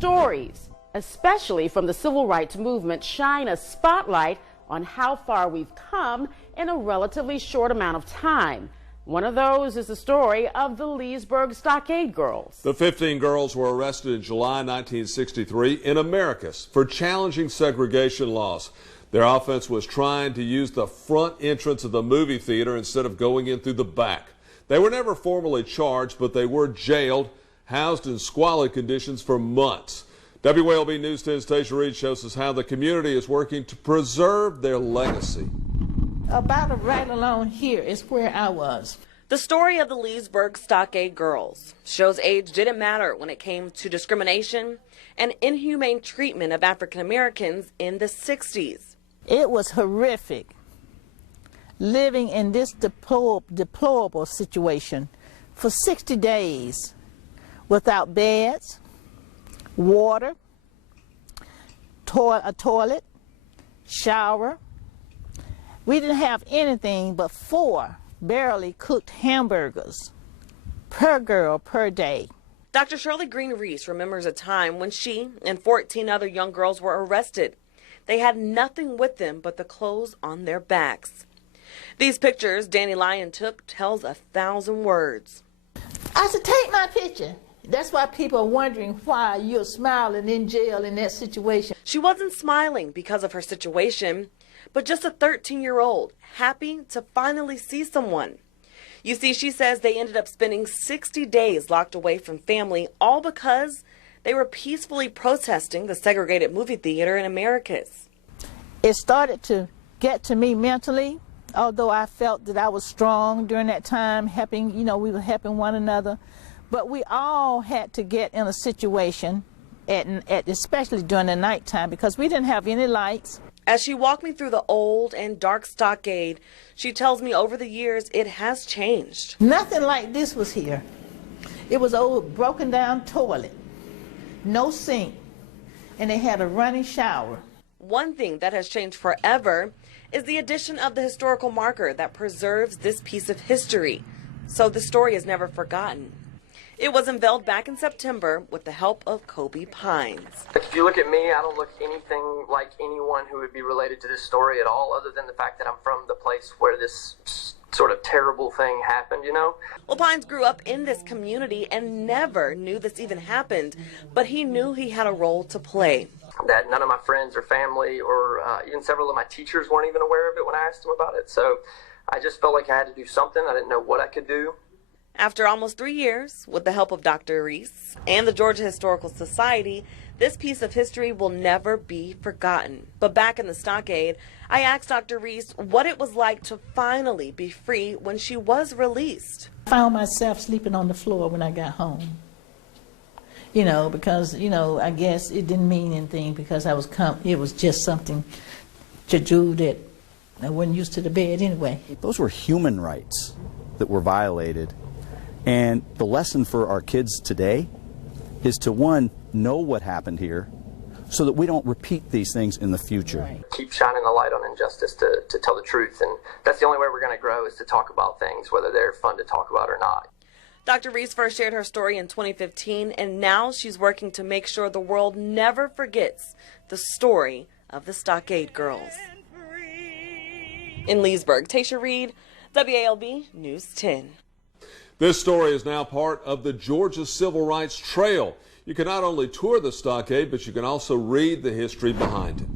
Stories, especially from the civil rights movement, shine a spotlight on how far we've come in a relatively short amount of time. One of those is the story of the Leesburg Stockade girls. The 15 girls were arrested in July 1963 in Americus for challenging segregation laws. Their offense was trying to use the front entrance of the movie theater instead of going in through the back. They were never formally charged, but they were jailed, housed in squalid conditions for months. WALB News 10's Tasha Reed shows us how the community is working to preserve their legacy. About right along here is where I was. The story of the Leesburg Stockade girls shows age didn't matter when it came to discrimination and inhumane treatment of African Americans in the 60s. It was horrific living in this deplorable situation for 60 days without beds, water, a toilet, shower. We didn't have anything but 4 barely cooked hamburgers per girl per day. Dr. Shirley Green Reese remembers a time when she and 14 other young girls were arrested. They had nothing with them but the clothes on their backs. These pictures Danny Lyon took tells 1,000 words. I said, take my picture. That's why people are wondering why you're smiling in jail in that situation. She wasn't smiling because of her situation, but just a 13-year-old, happy to finally see someone. You see, she says they ended up spending 60 days locked away from family, all because they were peacefully protesting the segregated movie theater in Americus. It started to get to me mentally, although I felt that I was strong during that time, helping, we were helping one another. But we all had to get in a situation, especially during the nighttime, because we didn't have any lights. As she walked me through the old and dark stockade, she tells me over the years it has changed. Nothing like this was here. It was an old broken down toilet, no sink, and they had a running shower. One thing that has changed forever is the addition of the historical marker that preserves this piece of history, so the story is never forgotten. It was unveiled back in September with the help of Kobe Pines. If you look at me, I don't look anything like anyone who would be related to this story at all, other than the fact that I'm from the place where this sort of terrible thing happened, Well, Pines grew up in this community and never knew this even happened, but he knew he had a role to play. That none of my friends or family or even several of my teachers weren't even aware of it when I asked them about it. So I just felt like I had to do something. I didn't know what I could do. After almost 3 years, with the help of Dr. Reese and the Georgia Historical Society, this piece of history will never be forgotten. But back in the stockade, I asked Dr. Reese what it was like to finally be free when she was released. I found myself sleeping on the floor when I got home. Because, I guess it didn't mean anything because it was just something to do that I wasn't used to the bed anyway. Those were human rights that were violated. And the lesson for our kids today is to, one, know what happened here so that we don't repeat these things in the future. Right. Keep shining the light on injustice to tell the truth. And that's the only way we're going to grow, is to talk about things, whether they're fun to talk about or not. Dr. Reese first shared her story in 2015, and now she's working to make sure the world never forgets the story of the Stockade girls. In Leesburg, Tasha Reed, WALB News 10. This story is now part of the Georgia Civil Rights Trail. You can not only tour the stockade, but you can also read the history behind it.